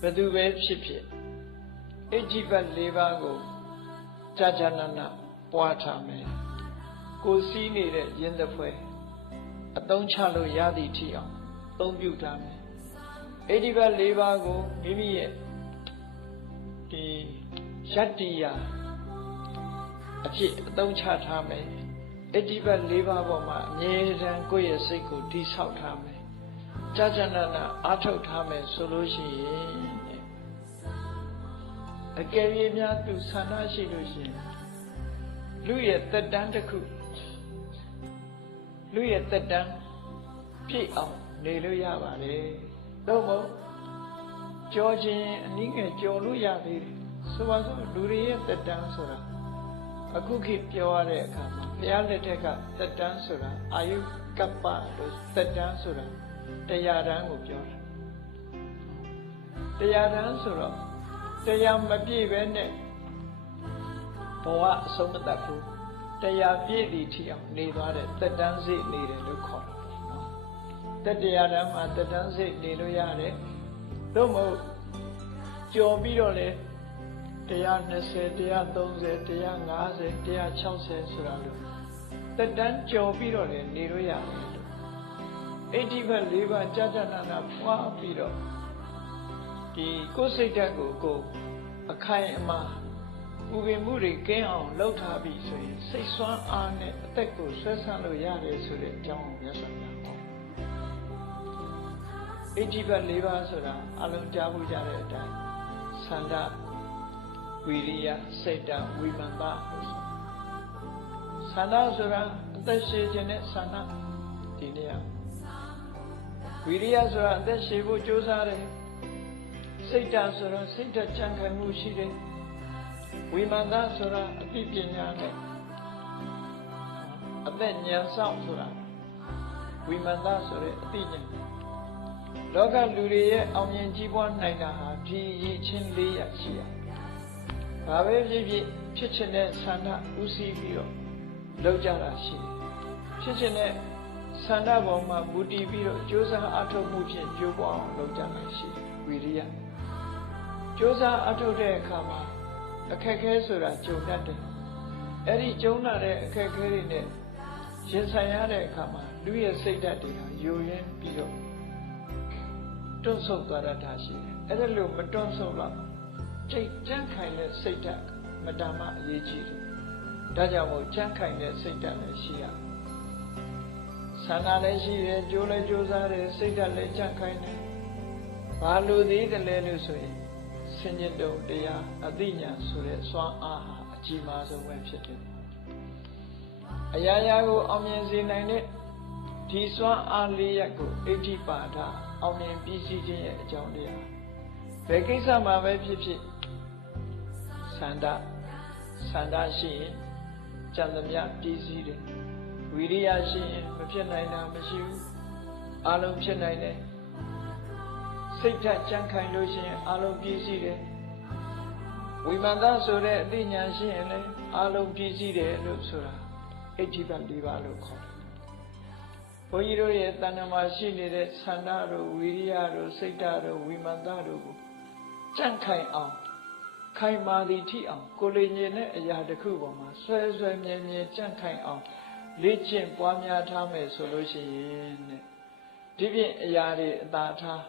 ဘယ်သူပဲဖြစ်ဖြစ်အဋ္ဌိပတ်၄ပါးကိုကြာကြာနာနာပွားထားမယ်ကိုယ်စီးနေတဲ့ရင်းသဖွဲအသုံးချလို့ရသည့်ထိအောင်သုံးပြုထားမယ်အဋ္ဌိပတ်၄ပါးကိုမိမိရဲ့ဒီယတ္တိယအဖြစ်အသုံးချထားမယ်အဋ္ဌိပတ်၄ပါးပေါ်မှာအမြဲတမ်းကိုယ့်ရဲ့စိတ်ကိုတိဆောက်ထားမယ် ကြာကြာနာနာအားထုတ်ထားမယ်ဆိုလို့ရှိရင်အကယ်၍များသူဆန္ဒရှိလို့ရှိရင်လူရဲ့တက်တန်းတစ်ခုလူရဲ့တက်တန်းပြည့်အောင်နေလို့ရပါတယ်တော့မဟုတ်ကြောခြင်းအနည်းငယ်ကြော်လို့ရသေးတယ်ဆိုပါစို့လူတွေရဲ့တက်တန်းဆိုတာအခုခေတ်ပြောရတဲ့အခါမှာဘုရားလက်ထက်ကတက်တန်းဆိုတာအာယုကပ္ပလို့တက်တန်းဆိုတာ တရားတန်းကိုပြောတာတရားတန်းဆိုတော့တရားမပြည့်ပဲနဲ့ဘဝအဆုံးမတတ်ဘူးတရားပြည့်သည့်ထိအောင်နေသွားတဲ့တက်တန်းစိတ်နေတယ်လို့ခေါ်တာနော်တက်တရားတန်းမှာတက်တန်းစိတ်နေလို့ရတယ်သို့မဟုတ်ကြော်ပြီးတော့လေ120 130 150 160ဆိုတာလို့တက်တန်းကြော်ပြီးတော့လေနေလို့ရတယ် အဋ္ဌိဘတ်၄ပါးကြာကြာနာနာဖွာပြီးတော့ဒီကိုယ်စိတ်ဓာတ်ကိုကိုယ်အခိုင်အမာပူပင်မှုတွေကင်းအောင်လှုပ်ထားပြီဆိုရင်စိတ်ဆွမ်းအားနဲ့အသက်ကိုဆွဲဆန့်လို့ရတယ်ဆိုတဲ့အကြောင်းကိုမြတ်စွာဘုရားဟောအဋ္ဌိဘတ်၄ပါးဆိုတာအလုံးကြားမှုကြတဲ့အတိုင်းသန္တာဝိရိယစိတ်တဝိမာန်ပါလို့ဆိုသန္တာဆိုတာအသက်ရှင်ခြင်းနဲ့သန္တာဒီနေရာ ဝိရိယဆိုတာအသက်ရှင်ဖို့ကြိုးစားတယ်စိတ်ဓာတ်ဆိုတာစိတ်ဓာတ်ကြံ့ခိုင်မှုရှိတယ်ဝိမာန်သားဆိုတာအသိပညာနဲ့အသက်ဉာဏ်ဆောင်ဆိုတာဝိမာန်သားဆိုတဲ့အသိဉာဏ်လောကလူတွေရဲ့အောင်မြင်ကြီးပွားနိုင်တာဟာဒီရည်ချင်းလေးရရှိရဘာပဲဖြစ်ဖြစ်ဖြစ်ချင်တဲ့ဆန္ဒဥစည်းပြီးတော့လောက်ကြတာရှိတယ်ဖြစ်ချင်တဲ့ ဆန္ဒပေါ်မှာမူတည်ပြီးတော့ကြိုးစားအထောက်မှုဖြင့်ကြိုးပွားအောင်လုပ်ကြတာရှိတယ်ဝိရိယကြိုးစားအထောက်တဲ့အခါမှာအခက်ခဲဆိုတာကြုံတတ်တယ်အဲ့ဒီကြုံလာတဲ့အခက်ခဲတွေနဲ့ရင်ဆိုင်ရတဲ့အခါမှာလူရဲ့စိတ်ဓာတ်တွေဟာယိုယွင်းပြီးတော့တွန့်ဆုတ်သွားတတ်တာရှိတယ်အဲ့ဒါလို့မတွန့်ဆုတ်တော့စိတ်ကြမ်းခိုင်တဲ့စိတ်ဓာတ်မတမအရေးကြီးတယ်ဒါကြောင့်မို့ကြမ်းခိုင်တဲ့စိတ်ဓာတ်လည်းရှိရတယ် ဆန္ဒလည်းရှိတယ်ကြိုးလည်းကြိုးစားတယ်စိတ်ဓာတ်လည်းကြံ့ခိုင်းတယ်ဘာလို့သေးတယ်လဲလို့ဆိုရင်ဆင်ញတုံတရားအသိဉာဏ်ဆိုတဲ့စွမ်းအားဟာအကြီးမားဆုံးပဲဖြစ်တယ်အရာရာကိုအောင်မြင်စေနိုင်တဲ့ဒီစွမ်းအားလေးရပ်ကိုအဋ္ဌိပါဒအောင်မြင်ပြီးစီးခြင်းရဲ့အကြောင်းတရားဘယ်ကိစ္စမှာပဲဖြစ်ဖြစ်ဆန္ဒဆန္ဒရှိရင်ကြံသမျှပြီးစီးတယ် ဝိရိယရှိရင်မဖြစ်နိုင်တာမရှိဘူးအလုံးဖြစ်နိုင်တယ်စိတ်ဓာတ်ကြံ့ခိုင်လို့ရှိရင်အလုံးပြည့်စည်တယ်ဝိမာန်သားဆိုတဲ့အသိဉာဏ်ရှိရင်လည်းအလုံးပြည့်စည်တယ်လို့ဆိုတာအဋ္ဌိပတ်၄ပါးလို့ခေါ်တယ်ဘုန်းကြီးတို့ရဲ့တဏ္ဍမှာရှိနေတဲ့သန္တာတို့ဝိရိယတို့စိတ်ဓာတ်တို့ဝိမာန်သားတို့ကိုကြံ့ခိုင်အောင်ခိုင်မာသည်ထိအောင်ကိုယ်လေញင်တဲ့အရာတစ်ခုပေါ်မှာဆွဲဆွဲမြဲမြဲကြံ့ခိုင်အောင် လေ့ကျင့်ပွားများထားမယ်ဆိုလို့ရှိရင်တဲ့ဒီဖြင့်အရာတွေအသာထား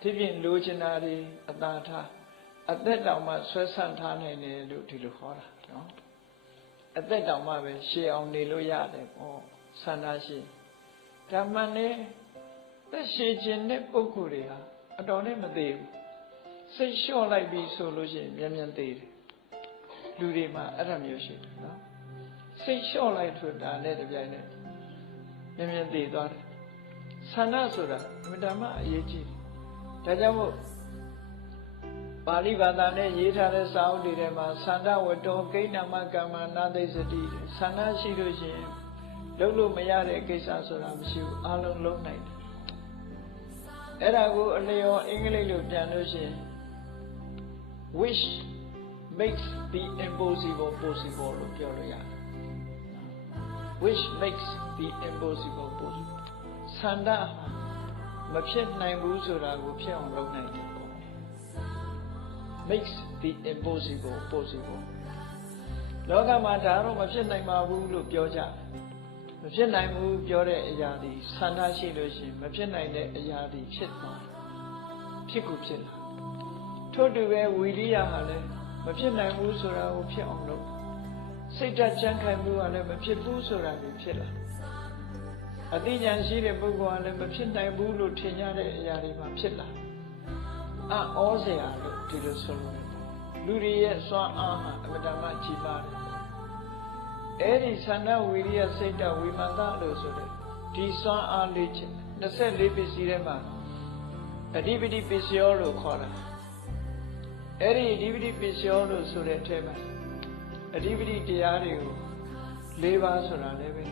ဒီဖြင့်လိုချင်တာတွေအသာထားအသက်တောင်မှဆွဲဆန့်ထားနိုင်တယ်လို့ဒီလိုခေါ်တာနော်အသက်တောင်မှပဲရှေးအောင်နေလို့ရတယ်ပေါ့ဆန္ဒရှိဓမ္မနဲ့သက်ရှည်ခြင်းတဲ့ပုဂ္ဂိုလ်တွေဟာအတော်နဲ့မသေးဘူးစိတ်လျှော့လိုက်ပြီဆိုလို့ရှိရင်မြန်မြန်သေးတယ်လူတွေမှာအဲ့ဒါမျိုးရှိတယ်နော် စိတ်လျှော့လိုက်ဆိုတာနဲ့တပြိုင်နက်မြင်မြင်သိသွားတယ်ဆန္ဒဆိုတာအမြဲတမ်းအရေးကြီးတယ်ဒါကြောင့်မို့ပါဠိဘာသာနဲ့ရေးထားတဲ့စာအုပ်တွေထဲမှာဆန္ဒဝတ္တောကိဏမကမ္မနာသိစတိဆန္ဒရှိလို့ရှိရင်လုံးလို့မရတဲ့ကိစ္စဆိုတာမရှိဘူးအလုံးလုံးနိုင်တယ်အဲ့ဒါကိုအလျော်အင်္ဂလိပ်လိုပြန်လို့ရှိရင် wish makes the impossible possible လို့ပြောလို့ရတယ် which makes the impossible possible ဆန္ဒမဖြစ်နိုင်ဘူးဆိုတာကိုဖြစ်အောင်လုပ်နိုင်တယ်ပေါ့ makes the impossible possible လောကမှာဒါတော့မဖြစ်နိုင်ပါဘူးလို့ပြောကြတယ်မဖြစ်နိုင်ဘူးပြောတဲ့အရာဒီဆန္ဒရှိလို့ရှိရင်မဖြစ်နိုင်တဲ့အရာဒီဖြစ်သွားတယ်ဖြစ်ကိုဖြစ်လာထို့တူပဲဝီရိယဟာလည်းမဖြစ်နိုင်ဘူးဆိုတာကိုဖြစ်အောင်လုပ် စိတ်ဓာတ်ကြံ့ခိုင်မှုကလည်းမဖြစ်ဘူးဆိုတာကိုဖြစ်လာအသိဉာဏ်ရှိတဲ့ပုဂ္ဂိုလ်ကလည်းမဖြစ်နိုင်ဘူးလို့ထင်ကြတဲ့အရာတွေမှာဖြစ်လာအံ့ဩစရာလို့ဒီလိုဆိုလို့လူတွေရဲ့စွမ်းအားဟာအမတမကြီးပါတယ်အဲ့ဒီသန္ဓဝီရိယစိတ်တဝိမာန်တလို့ဆိုတဲ့ဒီစွမ်းအားလေးချက်24ပစ္စည်းထဲမှာအဓိပတိပစ္စယောလို့ခေါ်တာအဲ့ဒီအဓိပတိပစ္စယောလို့ဆိုတဲ့အထက်မှာ အဓိပတိတရားတွေကို၄ပါးဆိုတာလည်းပဲ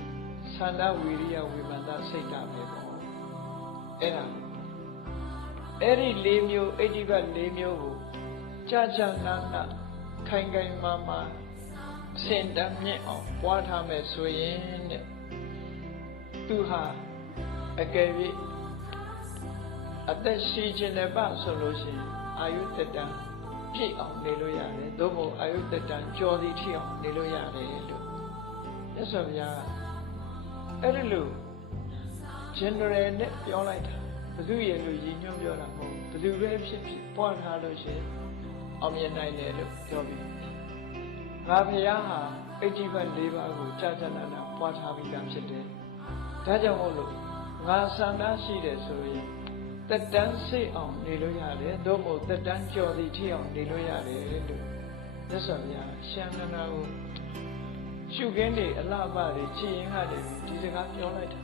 သန္ဓဝီရိယဝိမာန်တစိတ်တပဲပေါ့အဲ့ဒါအဲ့ဒီ၄မျိုးအဋ္ဌိပတ်၄မျိုးကိုကြာကြာနာနာခိုင်ခိုင်မာမာစင်တမ်းမြင့်အောင်ပွားထားမယ်ဆိုရင်တဲ့သူဟာအကယ်၍အသက်ရှိခြင်းနဲ့ပါဆိုလို့ရှိရင်အာယုတတံ ပြည့်အောင်နေလို့ရတယ်သို့မဟုတ်အာယုတတံကြော်သည်ထိအောင်နေလို့ရတယ်လို့မြတ်စွာဘုရားအဲ့ဒီလို general နဲ့ပြောလိုက်တာဘယ်သူရဲ့လို့ရည်ညွှန်းပြောတာမဟုတ်ဘယ်သူပဲဖြစ်ဖြစ်ပွားထားလို့ရှိရင်အောင်မြင်နိုင်တယ်လို့ပြောပြီးငါဘုရားဟာအဋ္ဌိဘတ်၄ပါးကိုကြာကြာနာနာပွားထားပြီးသားဖြစ်တယ်ဒါကြောင့်မို့လို့ငါဆန္ဒရှိတယ်ဆိုရင် တက်တန်းစိတ်အောင်နေလို့ရတယ်သို့မဟုတ်တက်တန်းကြော်သည်ထိအောင်နေလို့ရတယ်လို့မြတ်စွာဘုရားရှမ်းနာနာကိုရှုခင်းတွေအလှပတွေကြည်ရင်ဟာတွေဒီစကားပြောလိုက်တာ